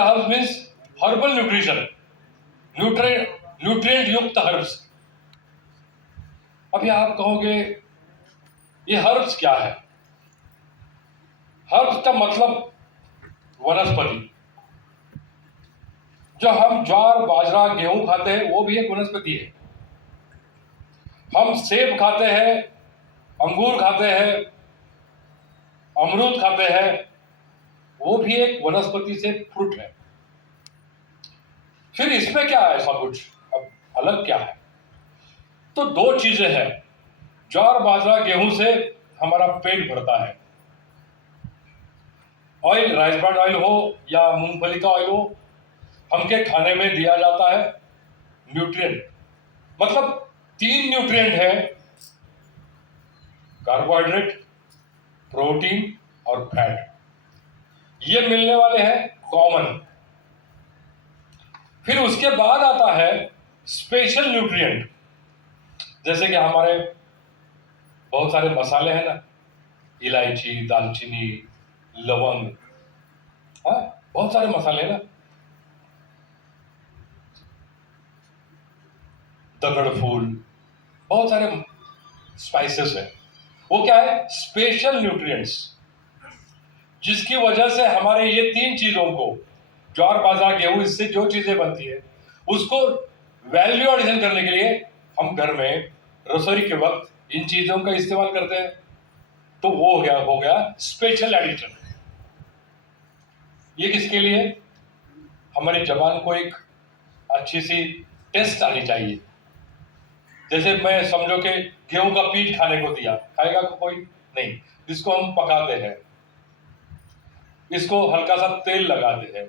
दूसरा herbs means herbal nutrition, nutrient युक्त herbs. अभी आप कहोगे ये हर्ब्स क्या है? हर्ब्स का मतलब वनस्पति। जो हम ज्वार बाजरा गेहूं खाते हैं वो भी एक वनस्पति है। हम सेब खाते हैं, अंगूर खाते हैं, अमरूद खाते हैं, वो भी एक वनस्पति से फ्रूट है। फिर इसमें क्या है ऐसा कुछ अब अलग क्या है? तो दो चीजें हैं। ज्वार बाजरा गेहूं से हमारा पेट भरता है। ऑयल, राइस ब्रांड ऑयल हो या मूंगफली का ऑयल हो, हमके खाने में दिया जाता है न्यूट्रिएंट। मतलब 3 न्यूट्रिएंट है, कार्बोहाइड्रेट, प्रोटीन और फैट। ये मिलने वाले हैं कॉमन। फिर उसके बाद आता है स्पेशल न्यूट्रिएंट। जैसे कि हमारे बहुत सारे मसाले हैं ना, इलायची, दालचीनी, लवंग, हाँ बहुत सारे मसाले हैं ना, दगड़ फूल, बहुत सारे स्पाइसेस हैं। वो क्या है? स्पेशल न्यूट्रिएंट्स, जिसकी वजह से हमारे ये 3 चीजों को, ज्वार बाजरा गेहूं, इससे जो चीजें बनती है उसको वैल्यू एडिशन करने के लिए हम घर में रसोई के वक्त इन चीजों का इस्तेमाल करते हैं। तो वो हो गया स्पेशल एडिशन। ये किसके लिए? हमारी जबान को एक अच्छी सी टेस्ट आनी चाहिए। जैसे मैं समझो कि गेहूं का पीठ खाने को दिया, खाएगा कोई नहीं। इसको हम पकाते हैं, इसको हल्का सा तेल लगाते हैं,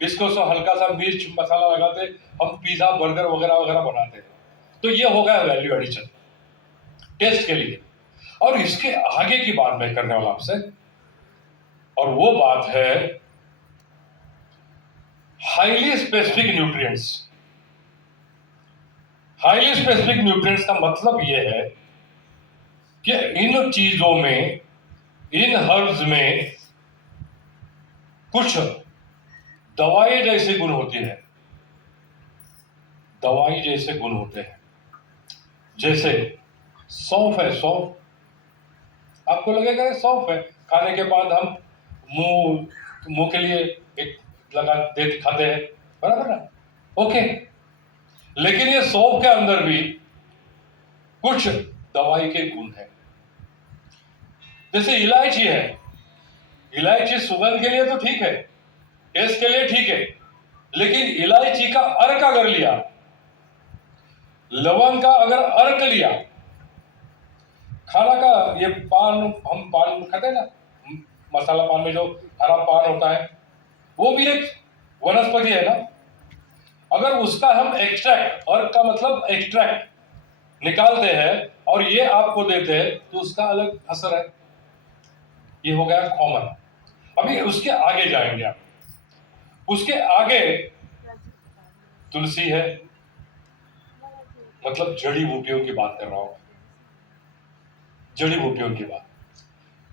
इसको हल्का सा मिर्च मसाला लगाते, हम पिज्जा बर्गर वगैरह वगैरह बनाते हैं। तो ये हो गया वैल्यू एडिशन टेस्ट के लिए। और इसके आगे की बात मैं करने वाला आपसे, और वो बात है highly specific nutrients. Highly specific nutrients का मतलब ये है कि इन चीजों में, इन हर्ब्स में कुछ दवाई जैसे गुण होते हैं। दवाई जैसे गुण होते हैं। जैसे सौंफ है, सौंफ आपको लगेगा सौंफ है, खाने के बाद हम मुंह के लिए एक लगा दे खाते हैं, बराबर ना? ओके, लेकिन ये सौंफ के अंदर भी कुछ दवाई के गुण है। जैसे इलायची है, इलायची सुगंध के लिए तो ठीक है, टेस्ट के लिए ठीक है, लेकिन इलायची का अर्क अगर लिया, लवंग का अगर अर्क लिया, खाना का ये पान, हम पान खाते हैं ना, मसाला पान में जो हरा पान होता है, वो भी एक वनस्पति है ना। अगर उसका हम एक्सट्रैक्ट, अर्क का मतलब एक्सट्रैक्ट निकालते हैं और ये आपको देते हैं, तो उसका अलग असर है। ये हो गया कॉमन। अभी उसके आगे जाएंगे आप। उसके आगे तुलसी है, मतलब जड़ी बूटियों की बात कर रहा हूं, जड़ी बूटियों की बात।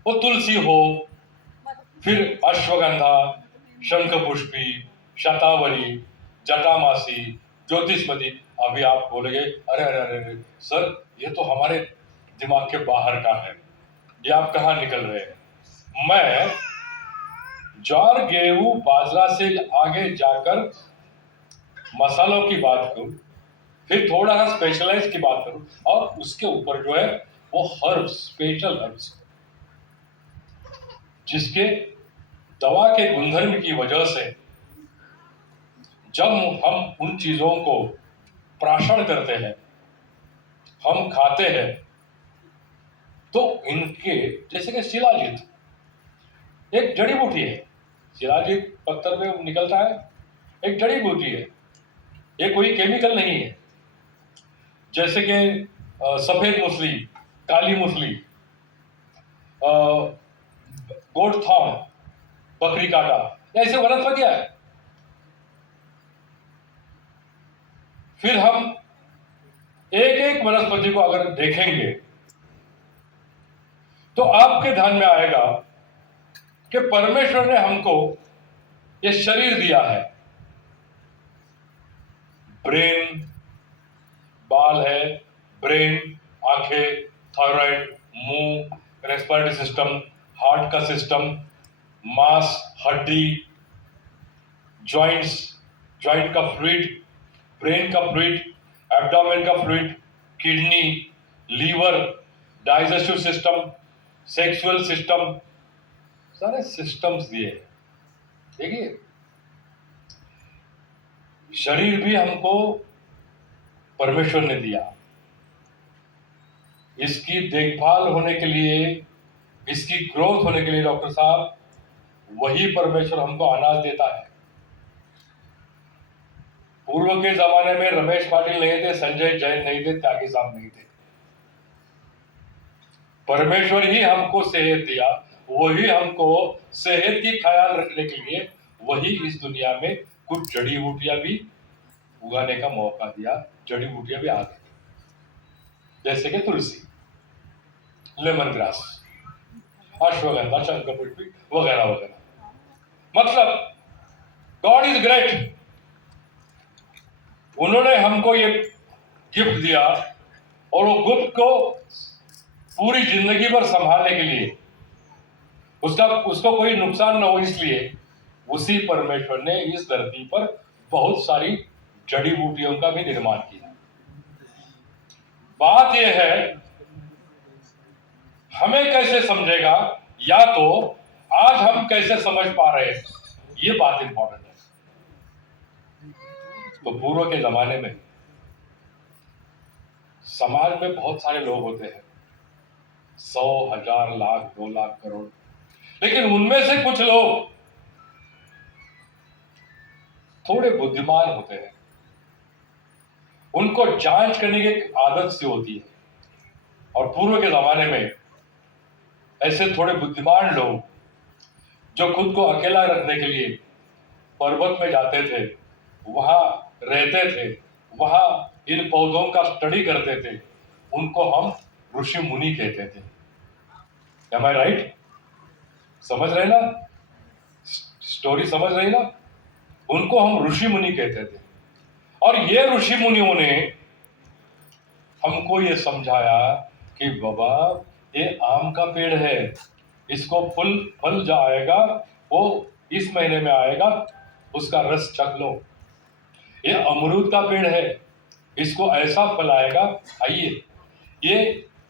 वो तुलसी हो, फिर अश्वगंधा, शंखपुष्पी, शतावरी, जटामासी, ज्योतिषमती। अभी आप बोलेंगे अरे अरे अरे अरे सर, ये तो हमारे दिमाग के बाहर का है, ये आप कहाँ निकल रहे हैं? मैं ज्वार गेहूं बाजरा से आगे जाकर मसालों की बात करूं, फिर थोड़ा सा स्पेशलाइज की बात करूं, और उसके ऊपर जो है वो हर्ब्स, स्पेशल हर्ब्स, जिसके दवा के गुणधर्म की वजह से जब हम उन चीजों को प्राशन करते हैं, हम खाते हैं, तो इनके, जैसे कि शिलाजीत एक जड़ी बूटी है, शिलाजीत पत्थर में निकलता है, एक जड़ी बूटी है, ये कोई केमिकल नहीं है। जैसे कि सफेद मूसली, काली मूसली, गोट थॉर्न, बकरी काटा, ऐसे वनस्पतियां है। फिर हम एक एक वनस्पति को अगर देखेंगे तो आपके ध्यान में आएगा कि परमेश्वर ने हमको ये शरीर दिया है। ब्रेन, बाल है, ब्रेन, आंखें, थायराइड, मुंह, रेस्पिरेटरी सिस्टम, हार्ट का सिस्टम, मांस, हड्डी, जॉइंट्स, जॉइंट का फ्लूइड, ब्रेन का फ्लूइड, एब्डोमेन का fluid, kidney, liver, digestive system, sexual system, सारे सिस्टम्स दिए। देखिए, शरीर भी हमको परमेश्वर ने दिया। इसकी देखभाल होने के लिए, इसकी ग्रोथ होने के लिए डॉक्टर साहब, वही परमेश्वर हमको अनाज देता है। पूर्व के जमाने में रमेश पाटिल नहीं थे, संजय जैन नहीं थे, त्यागी साहब नहीं थे। परमेश्वर ही हमको सेहत दिया, वही हमको सेहत की ख्याल रखने के लिए वही इस दुनिया में कुछ जड़ी बूटियां भी उगाने का मौका दिया। जड़ी बूटियां भी आ गई, जैसे कि तुलसी, लेमन ग्रास, अश्वगंधा, शंखपुष्पी वगैरह वगैरह। मतलब गॉड इज ग्रेट। उन्होंने हमको ये गिफ्ट दिया और वो गिफ्ट को पूरी जिंदगी भर संभालने के लिए, उसको कोई नुकसान न हो इसलिए उसी परमेश्वर ने इस धरती पर बहुत सारी जड़ी बूटियों का भी निर्माण किया। बात यह है, हमें कैसे समझेगा, या तो आज हम कैसे समझ पा रहे हैं, ये बात इंपॉर्टेंट है। तो पूर्व के जमाने में समाज में बहुत सारे लोग होते हैं, 100, 1000, लाख, 2 लाख, करोड़, लेकिन उनमें से कुछ लोग थोड़े बुद्धिमान होते हैं। उनको जांच करने की आदत सी होती है। और पूर्व के जमाने में ऐसे थोड़े बुद्धिमान लोग जो खुद को अकेला रखने के लिए पर्वत में जाते थे, वहां रहते थे, वहां इन पौधों का स्टडी करते थे, उनको हम ऋषि मुनि कहते थे। Am I right? समझ रहे ना, स्टोरी समझ रही ना? उनको हम ऋषि मुनि कहते थे। और ये ऋषि मुनियों ने हमको ये समझाया कि बाबा, ये आम का पेड़ है, इसको फल जो आएगा वो इस महीने में आएगा, उसका रस चख लो। ये अमरूद का पेड़ है, इसको ऐसा फल आएगा, आइए। ये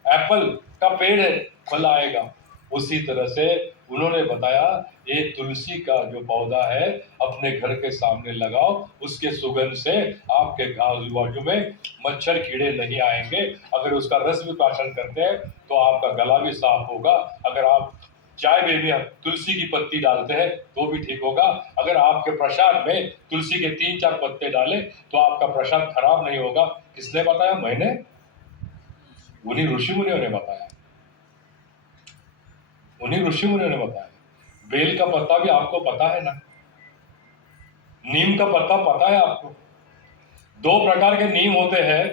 एप्पल का पेड़ है, फल आएगा। उसी तरह से उन्होंने बताया, ये तुलसी का जो पौधा है अपने घर के सामने लगाओ, उसके सुगंध से आपके आजू बाजू में मच्छर कीड़े नहीं आएंगे। अगर उसका रस भी पाचन करते हैं तो आपका गला भी साफ होगा। अगर आप चाय में भी तुलसी की पत्ती डालते हैं तो भी ठीक होगा। अगर आपके प्रसाद में तुलसी के 3-4 पत्ते डालें तो आपका प्रसाद खराब नहीं होगा। किसने बताया? मैंने, उन्हीं ऋषि मुनियों ने बताया। उन्हीं ऋषि मुनियों ने बताया। बेल का पत्ता भी आपको पता है ना, नीम का पत्ता पता है आपको। 2 प्रकार के नीम होते हैं,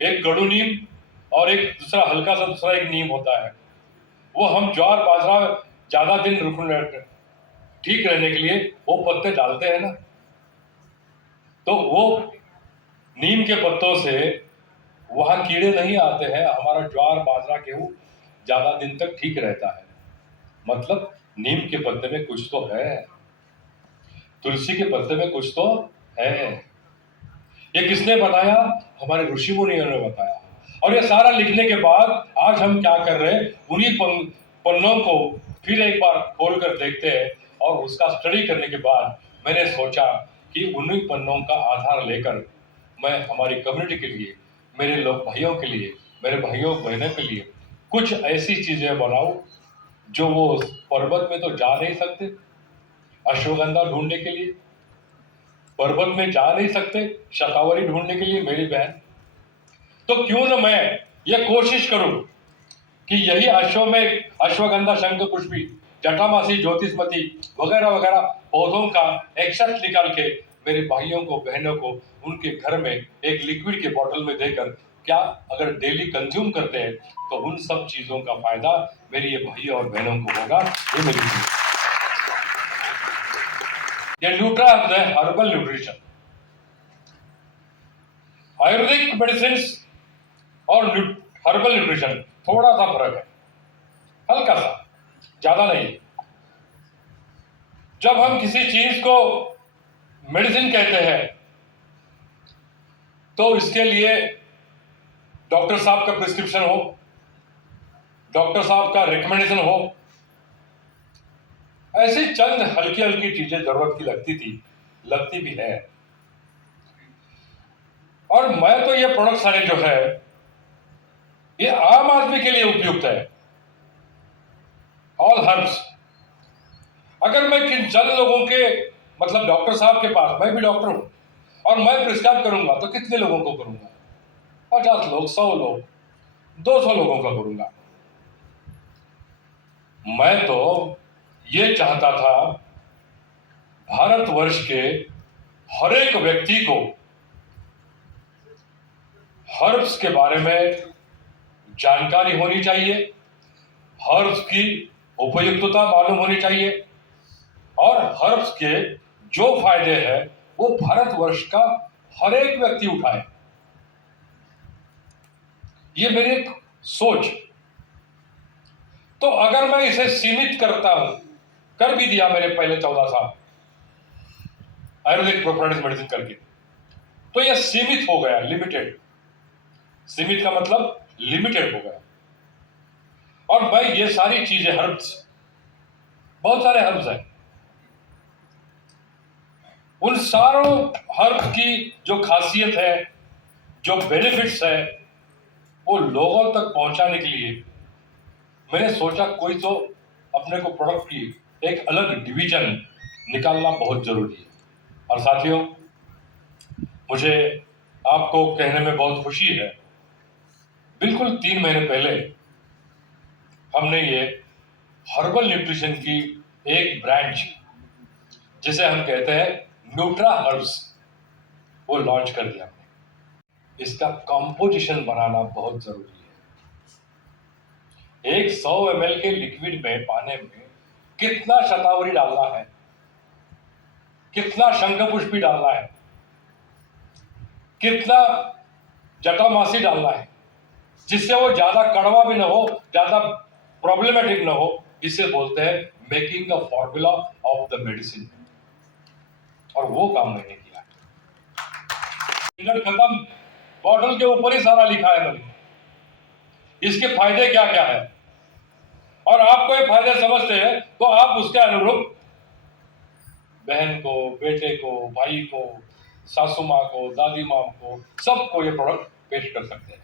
एक गड़ू नीम और एक दूसरा हल्का सा दूसरा एक नीम होता है। वो हम ज्वार बाजरा ज्यादा दिन ठीक रहने के लिए वो पत्ते डालते हैं ना। तो वो नीम के पत्तों से वहां कीड़े नहीं आते हैं, हमारा ज्वार बाजरा गेहूं ज्यादा दिन तक ठीक रहता है। मतलब नीम के पत्ते में कुछ तो है, तुलसी के पत्ते में कुछ तो है। ये किसने बताया? हमारे ऋषि मुनियों ने बताया। और ये सारा लिखने के बाद आज हम क्या कर रहे हैं, उन्हीं पन्नों को फिर एक बार खोल कर देखते हैं। और उसका स्टडी करने के बाद मैंने सोचा कि उन्हीं पन्नों का आधार लेकर मैं हमारी कम्युनिटी के लिए, मेरे लोग भाइयों के लिए, मेरे भाइयों बहनों के लिए कुछ ऐसी चीजें बनाऊं जो वो पर्वत में तो जा नहीं सकते, अश्वगंधा ढूंढने के लिए पर्वत में जा नहीं सकते, शतावरी ढूंढने के लिए मेरी बहन, तो क्यों न मैं ये कोशिश करूं कि यही अश्वगंधा, शंखपुष्पी, जटामासी, ज्योतिषमती वगैरह वगैरह पौधों का एक्सट्रैक्ट निकाल के मेरे भाइयों को, बहनों को उनके घर में एक लिक्विड के बोतल में देकर, क्या अगर डेली कंज्यूम करते हैं तो उन सब चीजों का फायदा मेरे ये भाई और बहनों को होगा। ये मेरी ये न्यूट्रा है हर्बल न्यूट्रिशन। आयुर्वेदिक मेडिसिन और हर्बल न्यूट्रिशन थोड़ा सा फर्क है, हल्का सा, ज्यादा नहीं। जब हम किसी चीज को मेडिसिन कहते हैं तो इसके लिए डॉक्टर साहब का प्रिस्क्रिप्शन हो, डॉक्टर साहब का रिकमेंडेशन हो, ऐसी चंद हल्की हल्की चीजें जरूरत की लगती थी, लगती भी है। और मैं तो ये प्रोडक्ट सारे जो है ये आम आदमी के लिए उपयुक्त है, ऑल हर्ब्स। अगर मैं किन चंद लोगों के, मतलब डॉक्टर साहब के पास, मैं भी डॉक्टर हूं, और मैं प्रिस्क्राइब करूंगा तो कितने लोगों को करूंगा? 50 लोग, 100 लोग, 200 लोगों का करूंगा। मैं तो ये चाहता था भारतवर्ष के हर एक व्यक्ति को हर्ब्स के बारे में जानकारी होनी चाहिए, हर्ब्स की उपयुक्तता मालूम होनी चाहिए, और हर्ब्स के जो फायदे हैं वो भारतवर्ष का हर एक व्यक्ति उठाए। ये मेरी एक सोच। तो अगर मैं इसे सीमित करता हूं, कर भी दिया मैंने पहले 14 साल आयुर्वेदिक प्रोपर्टीज मेडिसिन करके, तो यह सीमित हो गया, लिमिटेड। सीमित का मतलब लिमिटेड हो गया। और भाई ये सारी चीजें हर्ब्स, बहुत सारे हर्ब्स हैं, उन सारों हर्ब्स की जो खासियत है, जो बेनिफिट्स है, वो लोगों तक पहुंचाने के लिए मैंने सोचा कोई तो अपने को प्रोडक्ट की एक अलग डिवीजन निकालना बहुत जरूरी है। और साथियों, मुझे आपको कहने में बहुत खुशी है, बिल्कुल 3 महीने पहले हमने ये हर्बल न्यूट्रिशन की एक ब्रांच, जिसे हम कहते हैं न्यूट्रा हर्ब्स, वो लॉन्च कर दिया हमने। इसका कंपोजिशन बनाना बहुत जरूरी है। एक 100 ml के लिक्विड में, पाने में कितना शतावरी डालना है, कितना शंखपुष्पी डालना है, कितना जटामासी डालना है, जिससे वो ज्यादा कड़वा भी ना हो, ज्यादा प्रॉब्लमेटिक ना हो। इसे बोलते हैं making the formula of the medicine. और वो काम मैंने किया। खत्म, बॉटल के ऊपर ही सारा लिखा है मैंने, इसके फायदे क्या क्या है। और आपको ये फायदे समझते हैं तो आप उसके अनुरूप बहन को, बेटे को, भाई को, सासू माँ को, दादी माँ को, सबको ये प्रोडक्ट पेश कर सकते हैं।